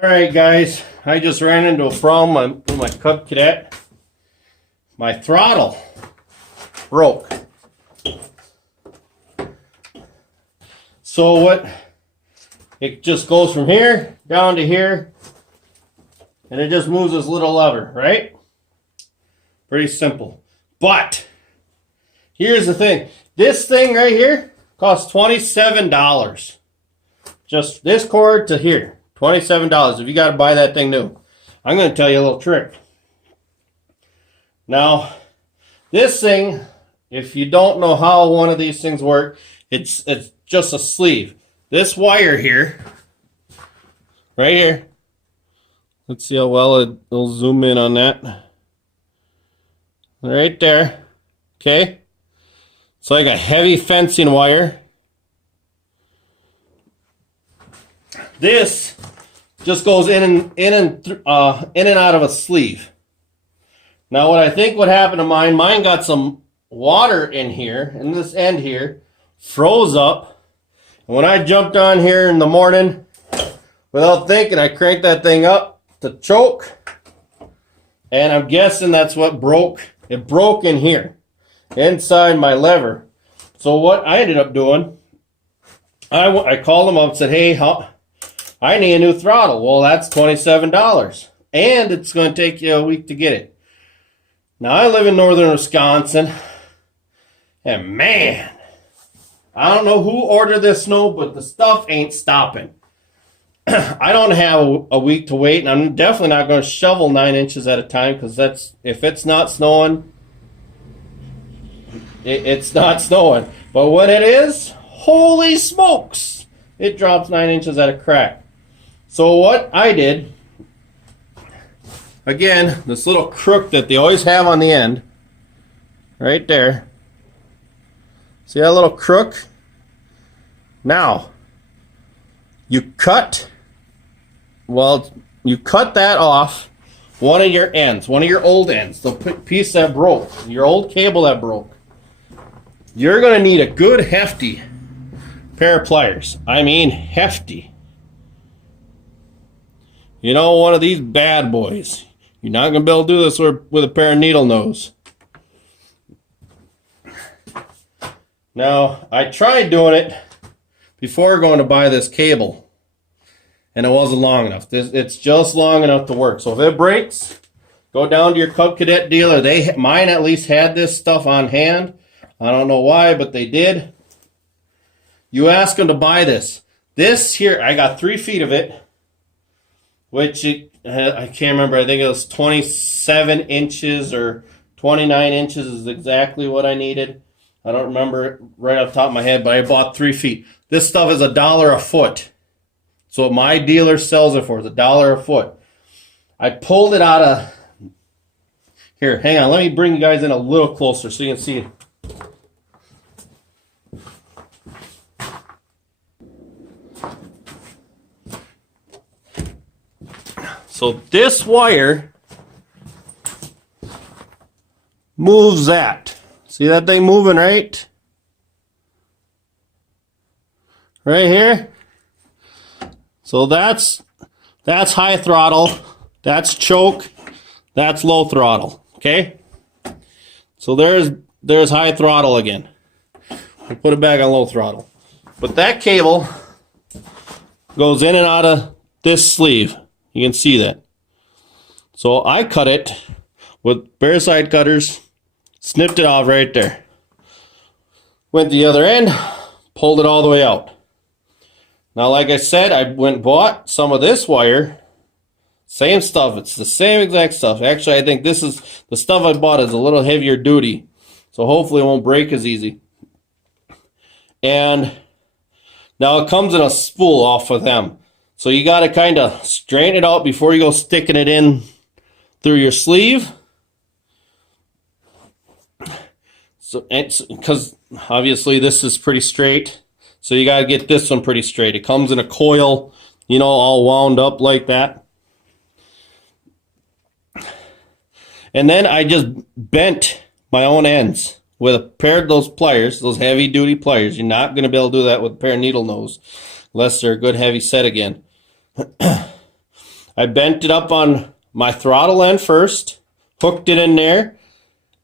Alright guys, I just ran into a problem with my Cub Cadet. My throttle broke. So it just goes from here down to here, and it just moves this little lever, right? Pretty simple. But here's the thing. This thing right here costs $27. Just this cord to here. $27 if you got to buy that thing new. I'm going to tell you a little trick. Now, this thing, if you don't know how one of these things work, it's just a sleeve. This wire here, right here, let's see how well it'll zoom in on that. Right there, okay? It's like a heavy fencing wire. This just goes in and out of a sleeve. Now, what I think would happen to mine got some water in here, and this end here froze up. And when I jumped on here in the morning, without thinking, I cranked that thing up to choke, and I'm guessing that's what broke. It broke in here, inside my lever. So what I ended up doing, I called them up and said, hey, I need a new throttle. Well, that's $27. And it's going to take you a week to get it. Now, I live in northern Wisconsin. And man, I don't know who ordered this snow, but the stuff ain't stopping. I don't have a week to wait. And I'm definitely not going to shovel 9 inches at a time. Because if it's not snowing, it's not snowing. But when it is, holy smokes, it drops 9 inches at a crack. So what I did, again, this little crook that they always have on the end, right there. See that little crook? Now, you cut that off one of your ends, one of your old ends, the piece that broke, your old cable that broke. You're going to need a good hefty pair of pliers. I mean hefty. You know, one of these bad boys. You're not going to be able to do this with a pair of needle nose. Now, I tried doing it before going to buy this cable, and it wasn't long enough. It's just long enough to work. So if it breaks, go down to your Cub Cadet dealer. Mine at least had this stuff on hand. I don't know why, but they did. You ask them to buy this. This here, I got 3 feet of it, which I can't remember. I think it was 27 inches or 29 inches is exactly what I needed. I don't remember it right off the top of my head, but I bought 3 feet. This stuff is $1 a foot. So what my dealer sells it for is $1 a foot. I pulled it out of... Here, hang on. Let me bring you guys in a little closer so you can see it. So this wire moves that. See that thing moving, right? Right here. So that's high throttle, that's choke, that's low throttle, okay? So there's high throttle again. We'll put it back on low throttle. But that cable goes in and out of this sleeve. You can see that. So I cut it with bare side cutters, snipped it off right there. Went to the other end, pulled it all the way out. Now, like I said, I went and bought some of this wire. Same stuff. It's the same exact stuff. Actually, I think this is the stuff I bought is a little heavier duty. So hopefully it won't break as easy. And now it comes in a spool off of them. So you got to kind of straighten it out before you go sticking it in through your sleeve. So, because obviously this is pretty straight. So you got to get this one pretty straight. It comes in a coil, you know, all wound up like that. And then I just bent my own ends with a pair of those pliers, those heavy duty pliers. You're not going to be able to do that with a pair of needle nose unless they're a good heavy set again. I bent it up on my throttle end first, hooked it in there,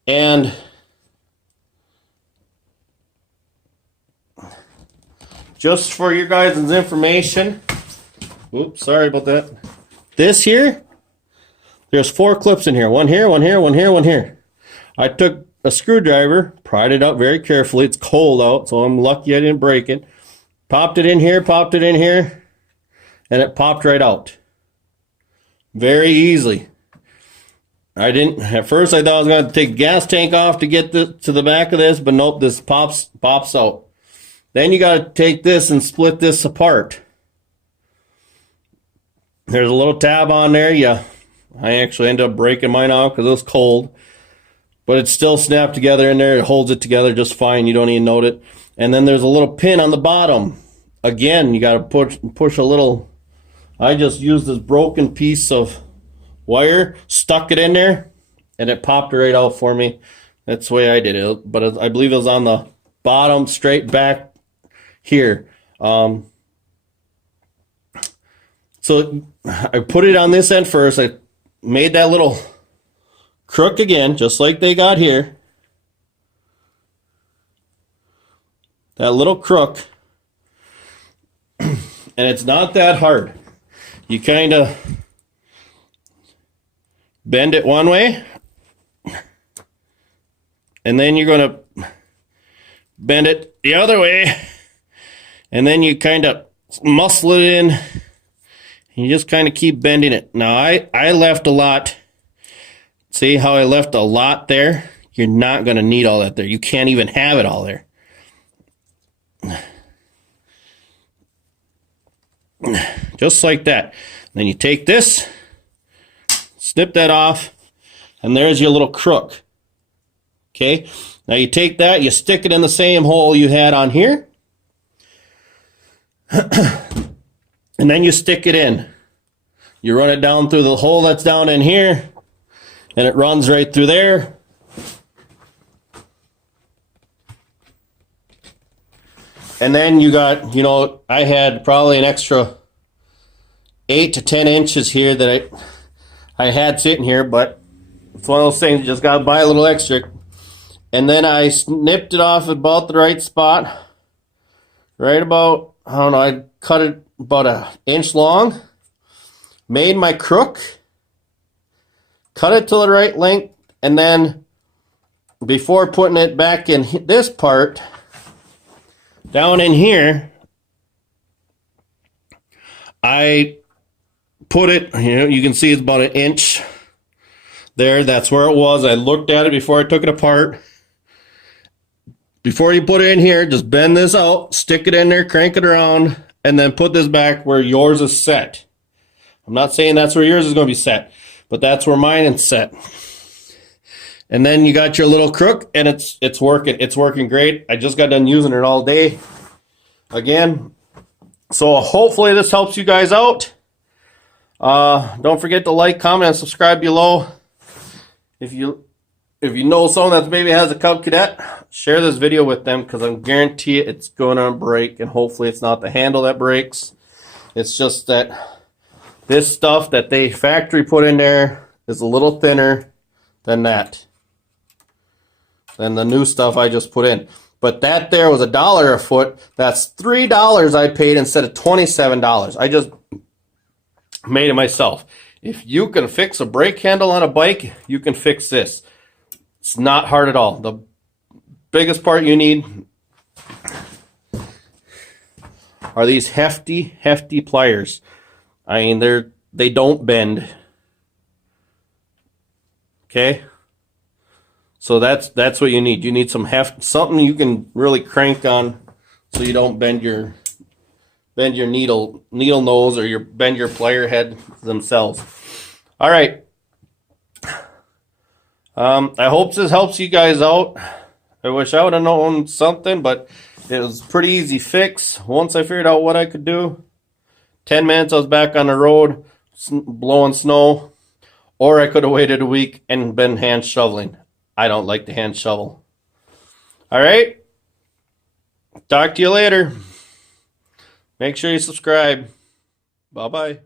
and just for your guys' information, oops, sorry about that. This here, there's 4 clips in here. One here, one here, one here, one here. I took a screwdriver, pried it up very carefully. It's cold out, so I'm lucky I didn't break it. Popped it in here, and it popped right out. Very easily. At first I thought I was going to take the gas tank off to get to the back of this, but nope, this pops out. Then you got to take this and split this apart. There's a little tab on there. Yeah, I actually ended up breaking mine off because it was cold. But it's still snapped together in there. It holds it together just fine. You don't even note it. And then there's a little pin on the bottom. Again, you got to push a little. I just used this broken piece of wire, stuck it in there, and it popped right out for me. That's the way I did it. But I believe it was on the bottom, straight back here. So I put it on this end first. I made that little crook again, just like they got here. That little crook. And it's not that hard. You kind of bend it one way, and then you're going to bend it the other way, and then you kind of muscle it in, and you just kind of keep bending it. Now, I left a lot. See how I left a lot there? You're not going to need all that there. You can't even have it all there. Just like that. Then you take this, snip that off, and there's your little crook. Okay? Now you take that, you stick it in the same hole you had on here, and then you stick it in. You run it down through the hole that's down in here, and it runs right through there. And then you got, I had probably an extra 8 to 10 inches here that I had sitting here, but it's one of those things, you just got to buy a little extra. And then I snipped it off about the right spot, right about, I don't know, I cut it about 1 inch long, made my crook, cut it to the right length, and then before putting it back in this part, down in here, I put it, you can see it's about 1 inch there. That's where it was. I looked at it before I took it apart. Before you put it in here, just bend this out, stick it in there, crank it around, and then put this back where yours is set. I'm not saying that's where yours is going to be set, but that's where mine is set. And then you got your little crook, and it's working. It's working great. I just got done using it all day again. So hopefully this helps you guys out. Don't forget to like, comment, and subscribe below. If you know someone that maybe has a Cub Cadet, share this video with them, because I guarantee it's going to break, and hopefully it's not the handle that breaks. It's just that this stuff that they factory put in there is a little thinner than that. Than the new stuff I just put in. But that there was $1 a foot. That's $3 I paid instead of $27. I just made it myself. If you can fix a brake handle on a bike, you can fix this. It's not hard at all. The biggest part you need are these hefty pliers. I mean, they don't bend. Okay? So that's what you need. You need some something you can really crank on, so you don't bend your needle nose, or bend your plier head themselves. All right. I hope this helps you guys out. I wish I would have known something, but it was a pretty easy fix. Once I figured out what I could do, 10 minutes I was back on the road blowing snow, or I could have waited a week and been hand shoveling. I don't like the hand shovel. All right. Talk to you later. Make sure you subscribe. Bye-bye.